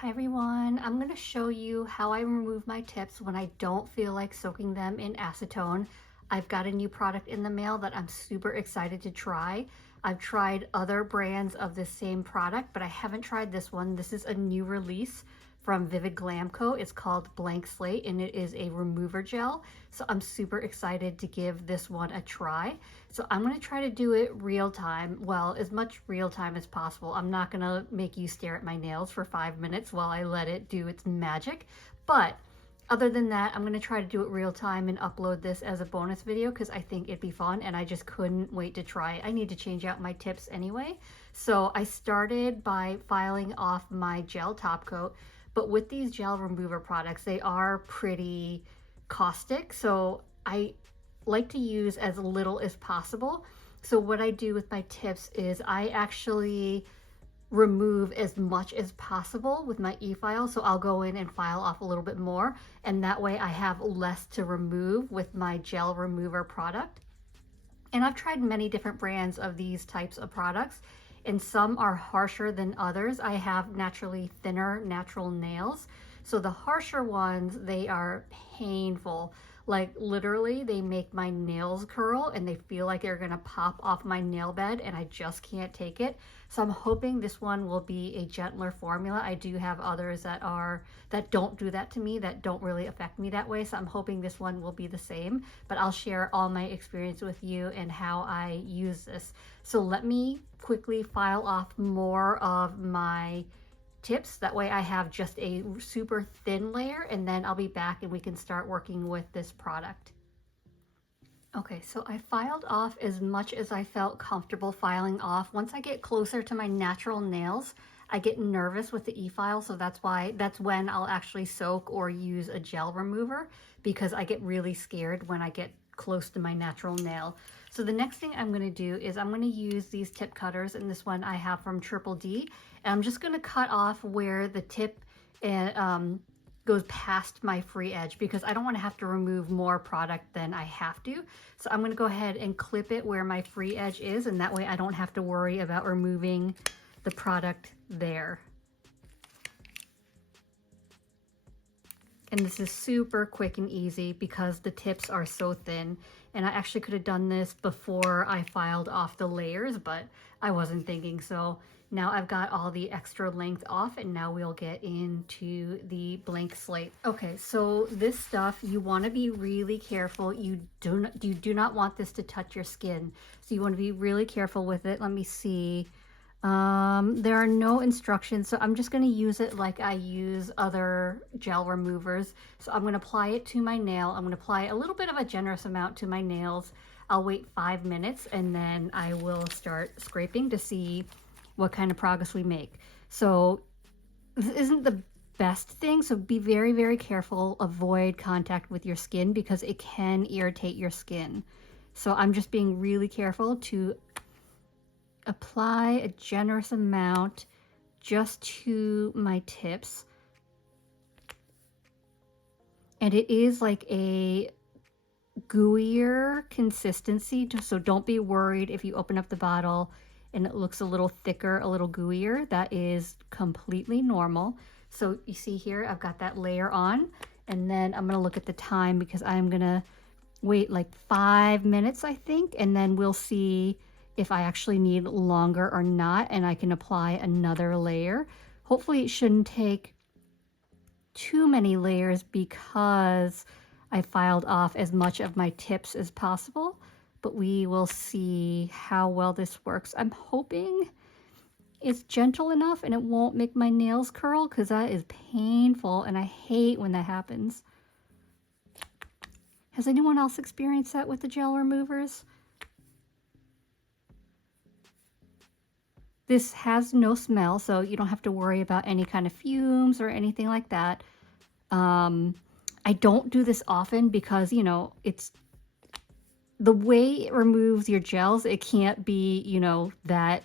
Hi everyone, I'm going to show you how I remove my tips when I don't feel like soaking them in acetone. I've got a new product in the mail that I'm super excited to try. I've tried other brands of this same product, but I haven't tried this one. This is a new release from Vivid Glam Co. It's called Blank Slate and it is a remover gel. So I'm super excited to give this one a try. So I'm going to try to do it real time. Well, as much real time as possible. I'm not going to make you stare at my nails for 5 minutes while I let it do its magic. But other than that, I'm going to try to do it real time and upload this as a bonus video because I think it'd be fun and I just couldn't wait to try it. I need to change out my tips anyway. So I started by filing off my gel top coat. But with these gel remover products, they are pretty caustic. So I like to use as little as possible. So what I do with my tips is I actually remove as much as possible with my e-file. So I'll go in and file off a little bit more. And that way I have less to remove with my gel remover product. And I've tried many different brands of these types of products, and some are harsher than others. I have naturally thinner natural nails. So the harsher ones, they are painful. Like literally they make my nails curl and they feel like they're gonna pop off my nail bed and I just can't take it. So I'm hoping this one will be a gentler formula. I do have others that don't do that to me, that don't really affect me that way. So I'm hoping this one will be the same, but I'll share all my experience with you and how I use this. So let me quickly file off more of my tips. That way I have just a super thin layer and then I'll be back and we can start working with this product. Okay, so I filed off as much as I felt comfortable filing off. Once I get closer to my natural nails, I get nervous with the e-file, so that's when I'll actually soak or use a gel remover because I get really scared when I get close to my natural nail. So the next thing I'm going to do is I'm going to use these tip cutters, and this one I have from Triple D, and I'm just going to cut off where the tip goes past my free edge because I don't want to have to remove more product than I have to. So I'm going to go ahead and clip it where my free edge is, and that way I don't have to worry about removing the product there. And this is super quick and easy because the tips are so thin. And I actually could have done this before I filed off the layers, but I wasn't thinking. So now I've got all the extra length off and now we'll get into the blank slate. Okay, so this stuff, you want to be really careful. You do not want this to touch your skin. So you want to be really careful with it. Let me see. There are no instructions, so I'm just going to use it like I use other gel removers. So I'm going to apply it to my nail. I'm going to apply a little bit of a generous amount to my nails. I'll wait 5 minutes and then I will start scraping to see what kind of progress we make. So this isn't the best thing, so be very, very careful. Avoid contact with your skin because it can irritate your skin. So I'm just being really careful to apply a generous amount just to my tips. And it is like a gooier consistency, so don't be worried if you open up the bottle and it looks a little thicker, a little gooier. That is completely normal. So you see here, I've got that layer on, and then I'm gonna look at the time because I'm gonna wait like 5 minutes, I think, and then we'll see if I actually need longer or not, and I can apply another layer. Hopefully it shouldn't take too many layers because I filed off as much of my tips as possible, but we will see how well this works. I'm hoping it's gentle enough and it won't make my nails curl because that is painful and I hate when that happens. Has anyone else experienced that with the gel removers? This has no smell, so you don't have to worry about any kind of fumes or anything like that. I don't do this often because, you know, it's the way it removes your gels, it can't be, you know, that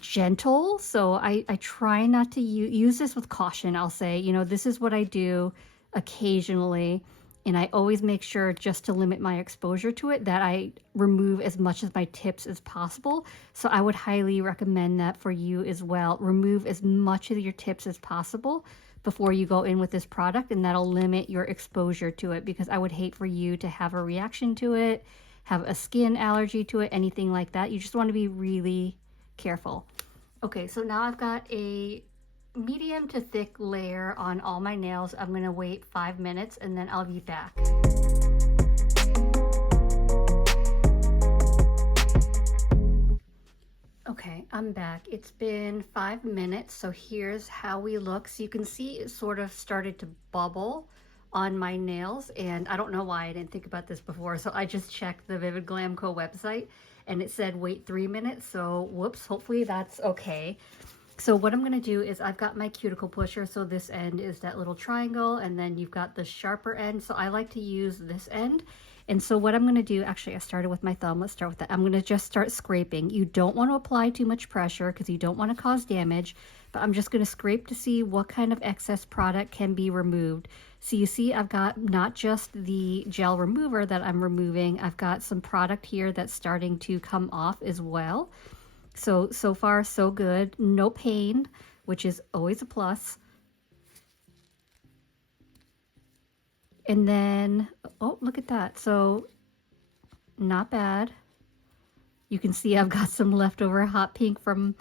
gentle. So I try not to use this with caution. I'll say, you know, this is what I do occasionally. And I always make sure, just to limit my exposure to it, that I remove as much of my tips as possible. So I would highly recommend that for you as well. Remove as much of your tips as possible before you go in with this product, and that'll limit your exposure to it, because I would hate for you to have a reaction to it, have a skin allergy to it, anything like that. You just want to be really careful. Okay, so now I've got a medium to thick layer on all my nails. I'm going to wait 5 minutes and then I'll be back. Okay, I'm back. It's been 5 minutes, so here's how we look. So you can see it sort of started to bubble on my nails, and I don't know why I didn't think about this before, so I just checked the Vivid Glam Co website and it said wait 3 minutes, so whoops, hopefully that's okay. So what I'm going to do is, I've got my cuticle pusher, so this end is that little triangle, and then you've got the sharper end, so I like to use this end. And so what I'm going to do, actually I started with my thumb, let's start with that. I'm going to just start scraping. You don't want to apply too much pressure because you don't want to cause damage, but I'm just going to scrape to see what kind of excess product can be removed. So you see I've got not just the gel remover that I'm removing, I've got some product here that's starting to come off as well. So far so good, no pain, which is always a plus. And then, oh, look at that. So not bad. You can see I've got some leftover hot pink from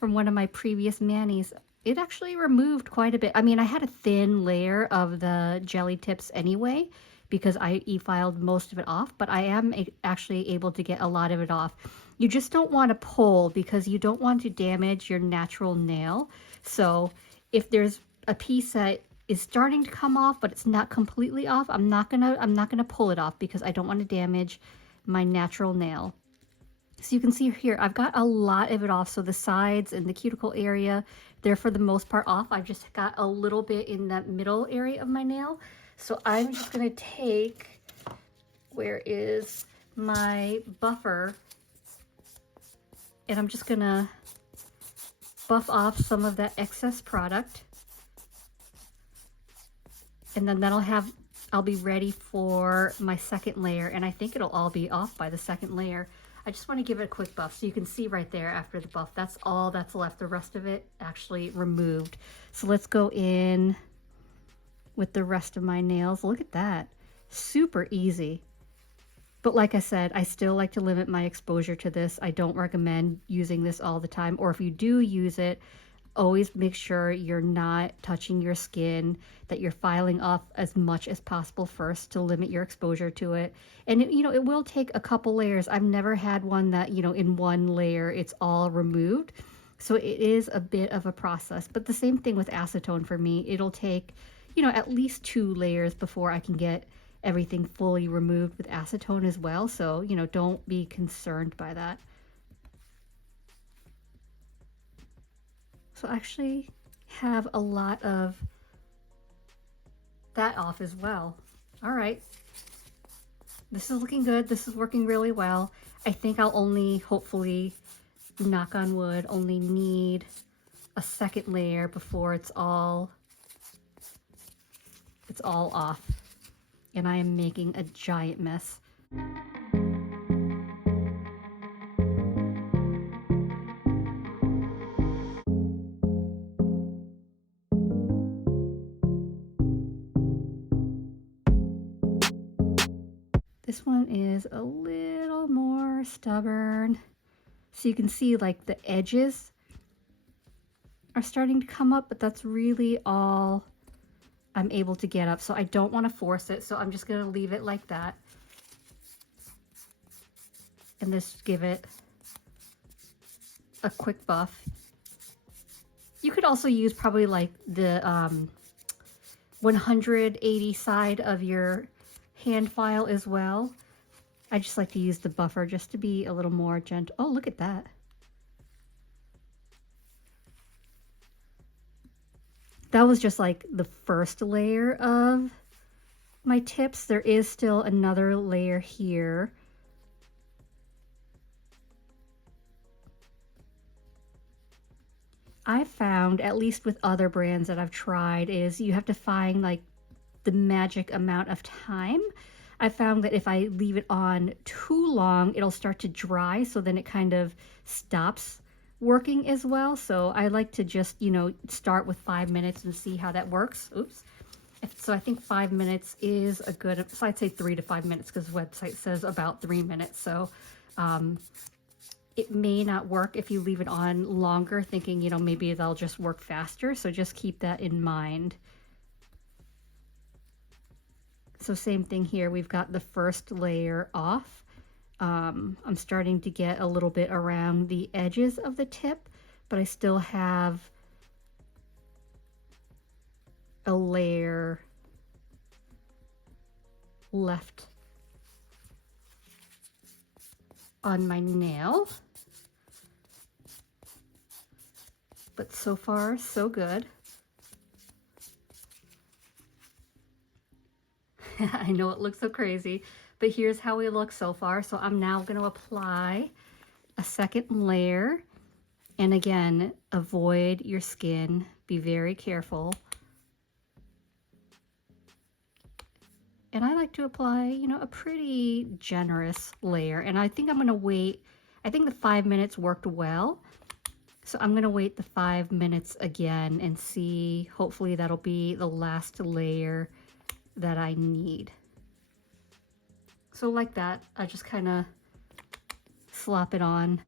one of my previous manis. It actually removed quite a bit. I mean, I had a thin layer of the jelly tips anyway, because I e-filed most of it off, but I am actually able to get a lot of it off. You just don't want to pull, because you don't want to damage your natural nail. So if there's a piece that is starting to come off but it's not completely off, I'm not gonna pull it off, because I don't want to damage my natural nail. So you can see here I've got a lot of it off. So the sides and the cuticle area, they're for the most part off. I've just got a little bit in that middle area of my nail. So I'm just gonna take, where is my buffer, and I'm just gonna buff off some of that excess product. And then I'll be ready for my second layer, and I think it'll all be off by the second layer. I just want to give it a quick buff, so you can see right there after the buff, that's all that's left. The rest of it actually removed. So let's go in with the rest of my nails. Look at that, super easy. But like I said, I still like to limit my exposure to this. I don't recommend using this all the time, or if you do use it, always make sure you're not touching your skin, that you're filing off as much as possible first to limit your exposure to it. And it will take a couple layers. I've never had one that, in one layer it's all removed. So it is a bit of a process. But the same thing with acetone for me. It'll take, at least 2 layers before I can get everything fully removed with acetone as well. So, don't be concerned by that. So I actually have a lot of that off as well. All right. This is looking good. This is working really well. I think I'll only, hopefully, knock on wood, only need a second layer before it's all off. And I am making a giant mess. This one is a little more stubborn. So you can see like the edges are starting to come up, but that's really all I'm able to get up. So I don't want to force it. So I'm just going to leave it like that. And just give it a quick buff. You could also use probably like the 180 side of your hand file as well. I just like to use the buffer just to be a little more gentle. Oh, look at that. That was just like the first layer of my tips. There is still another layer here. I found, at least with other brands that I've tried, is you have to find like the magic amount of time. I found that if I leave it on too long, it'll start to dry, so then it kind of stops working as well. So I like to just, you know, start with 5 minutes and see how that works. Oops. So I think 5 minutes is a good, so I'd say 3 to 5 minutes because the website says about 3 minutes. So it may not work if you leave it on longer, thinking, you know, maybe they'll just work faster. So just keep that in mind. So same thing here, we've got the first layer off. I'm starting to get a little bit around the edges of the tip, but I still have a layer left on my nail. But so far, so good. I know it looks so crazy, but here's how we look so far. So I'm now going to apply a second layer. And again, avoid your skin. Be very careful. And I like to apply, you know, a pretty generous layer. And I think I'm going to wait. I think the 5 minutes worked well. So I'm going to wait the 5 minutes again and see. Hopefully that'll be the last layer that I need. So like that, I just kind of slop it on.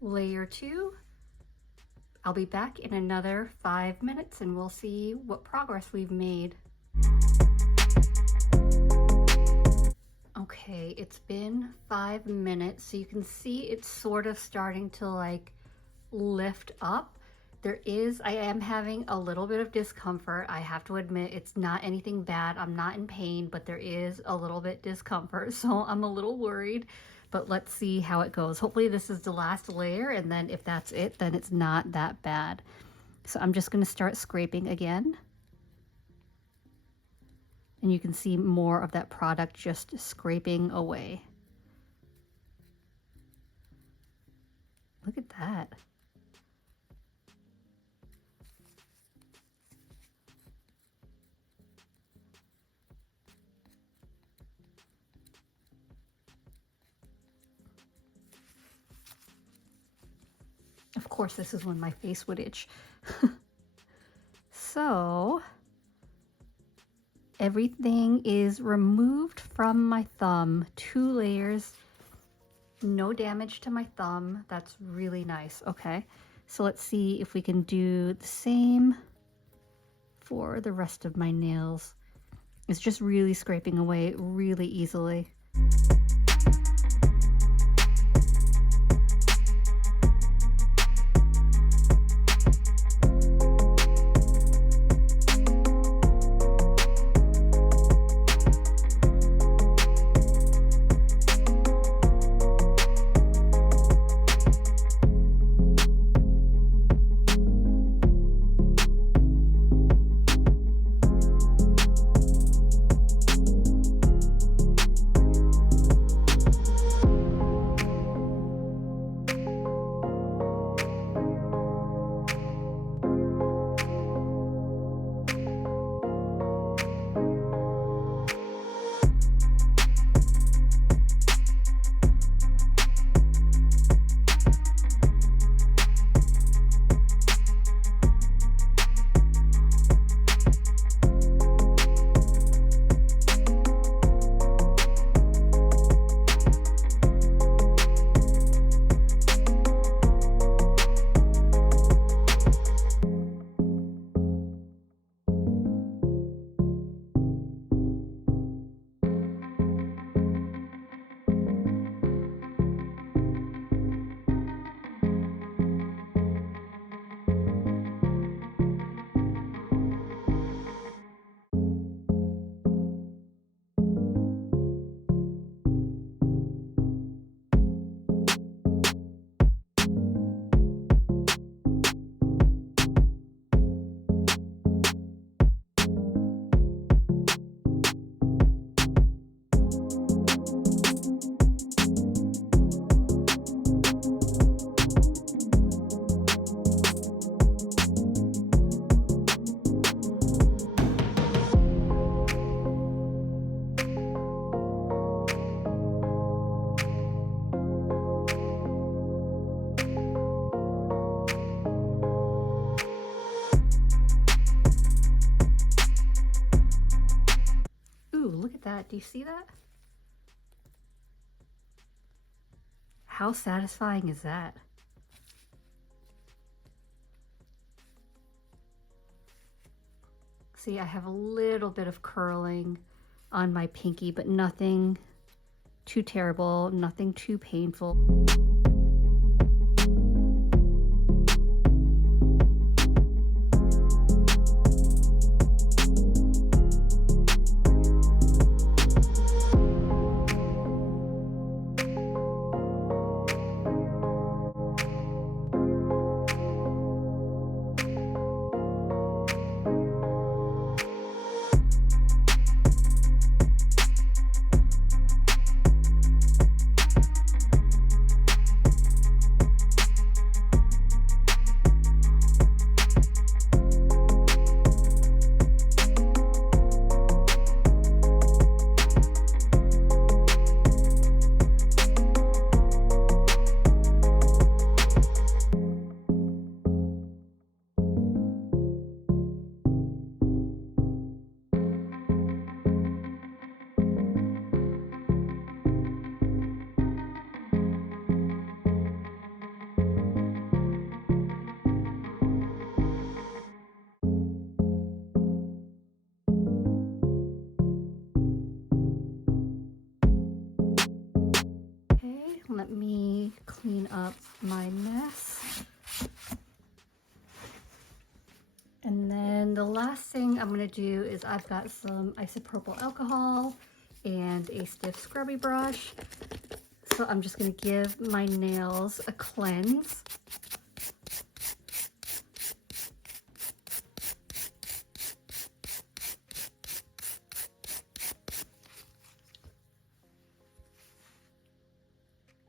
Layer 2. I'll be back in another 5 minutes and we'll see what progress we've made. Okay, it's been 5 minutes, so you can see it's sort of starting to like lift up. I am having a little bit of discomfort. I have to admit, it's not anything bad. I'm not in pain, but there is a little bit discomfort, so I'm a little worried. But let's see how it goes. Hopefully this is the last layer, and then if that's it, then it's not that bad. So I'm just going to start scraping again. And you can see more of that product just scraping away. Look at that. Of course, this is when my face would itch. So everything is removed from my thumb. 2 layers, no damage to my thumb. That's really nice. Okay, so let's see if we can do the same for the rest of my nails. It's just really scraping away really easily. that. Do you see that? How satisfying is that? See, I have a little bit of curling on my pinky, but nothing too terrible, nothing too painful. Let me clean up my mess. And then the last thing I'm going to do is I've got some isopropyl alcohol and a stiff scrubby brush. So I'm just going to give my nails a cleanse.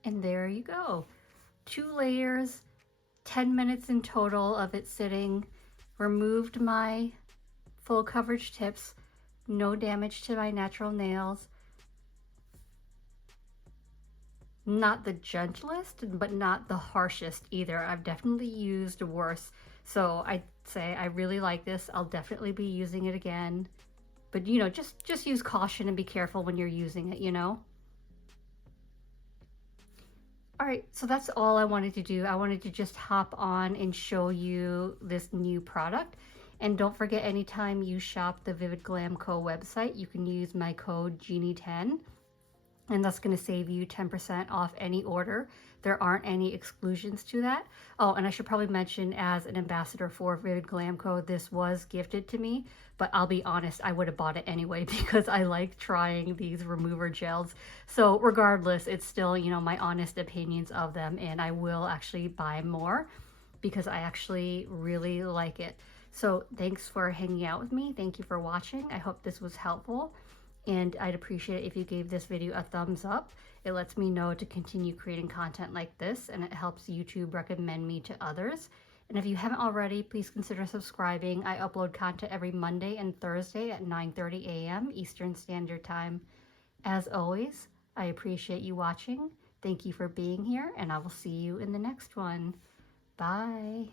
And there you go. 2 layers, 10 minutes in total of it sitting. Removed my full coverage tips. No damage to my natural nails. Not the gentlest, but not the harshest either. I've definitely used worse. So I'd say I really like this. I'll definitely be using it again. But you know, just use caution and be careful when you're using it, you know? All right, so that's all I wanted to do. I wanted to just hop on and show you this new product. And don't forget, anytime you shop the Vivid Glam Co website, you can use my code Jeannie10, and that's going to save you 10% off any order. There aren't any exclusions to that. Oh, and I should probably mention, as an ambassador for Vivid Glam Co, this was gifted to me, but I'll be honest, I would have bought it anyway because I like trying these remover gels. So regardless, it's still, you know, my honest opinions of them, and I will actually buy more because I actually really like it. So thanks for hanging out with me. Thank you for watching. I hope this was helpful, and I'd appreciate it if you gave this video a thumbs up. It lets me know to continue creating content like this, and it helps YouTube recommend me to others. And if you haven't already, please consider subscribing. I upload content every Monday and Thursday at 9:30 a.m. Eastern Standard Time. As always, I appreciate you watching. Thank you for being here, and I will see you in the next one. Bye.